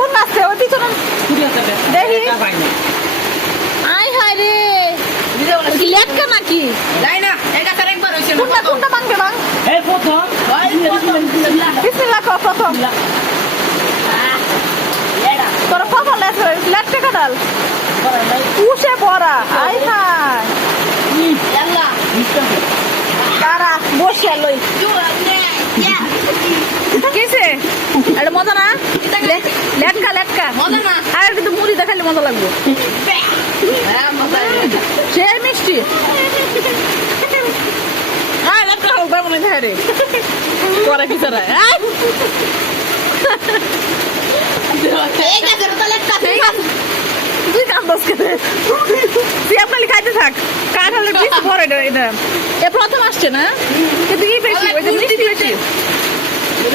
কোন নাচছে ওই পিছনে দেখি। আই হায় রে। কি লেটকা নাকি? কোনটা কোনটা মানবে বাং বিসমিল্লাহ। কর প্রথম। তোর প্রথম লেটকা কাটাল উষে পড়া। আই হায়। কারা বসে। লই কিসে? এটা মজা না? লেটকা লেটকা। আর কিন্তু মুড়ি দেখালে মজা লাগবে। সে মিষ্টি। হ্যাঁ তুই কান্দস তুই আপনার খাইতে থাক। কাঠ হলে বেশি এটা এটা। এ প্রথম আসছে না? কিন্তু বেশি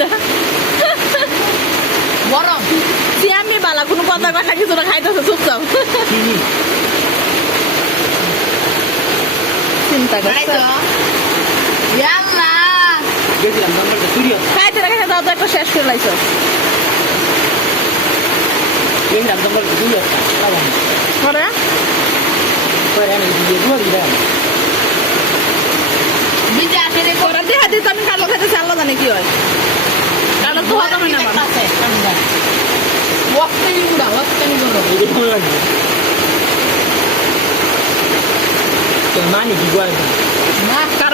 দা গরম। সিয়ামি বালা কোনো কথা কথা কিছু না খাইতেছে চুপচাপ চিন্তা করছে। খাইতে রেখে দাও তো একটা শেষ করে লাইছ। করে বিজে আসে রে করার দিয়ে হাতে তো আমি কালো খাইতেছি আল্লাহ জানে কি হয়। হজম হয় না. না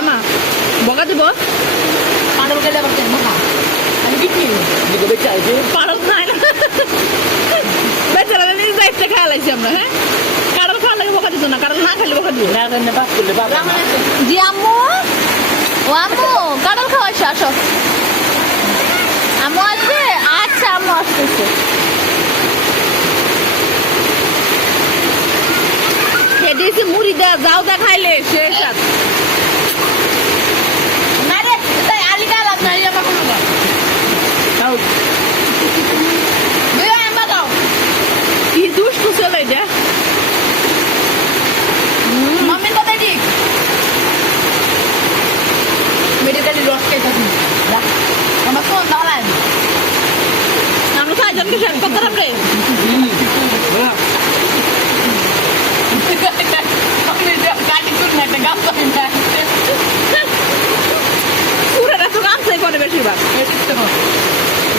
না খেয়াল আইছি আমরা হ্যাঁ কারণ খাওয়া লাগে বকা দিত না কারণ না খাইলে বকা দিব Nada ne bak kulle bak. জি, আম্মু ও আম্মু আসতেছে মুড়ি দা যাও দা খাইলে শেষ আর। না রে তাই আলি ডালাম না ইয়া বাকুল না Tahu. বিয়া এমবা দাও কি দুষ্টু ছেলে এটা মাম্মি তো দেডি মেডিকেল রস খাইতা তুমি আমার তো দাঁড়ায় আমরা ছয়জনকে শেষ করতে রে গাড়ি তুলনা একটা গাছ পাবেন না পুরোটা তো কামসাই করে বেশিরভাগ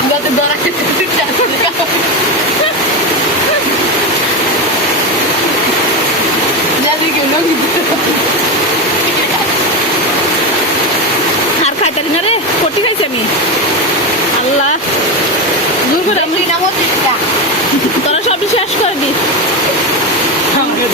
যাতে দরা খেতে যাতে কেউ লোক আর খাইতারি না রে কটি খাইছি আমি আল্লাহ জোর করে আমি নাম হচ্ছে তোরা সবই শেষ করে দি Kamu dia begini dapat. আল্লাহ Itu sapi ya kan gede dari mana dia? তোরা লাগে খাই না হাঁস আমি বুঝতেছি না এইটা এত বাজে কাটবো সুপার করে খাইছে সেই সাথে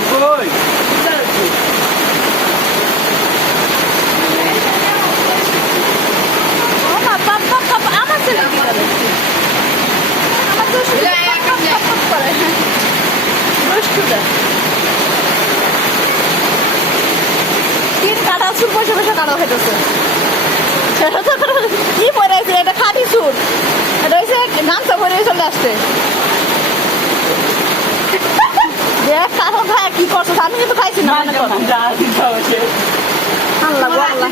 করে। দুষ্টুটা। তিন কাটা খাইতেছে কোনো- কি পরে আছে এটা খাঁটি সুর এটা হচ্ছে গামছা পরে চলে আসছে দেখ কারও ভাই কি করছ? আমি কিন্তু খাইছি না মনে করো. আল্লাহ আল্লাহ।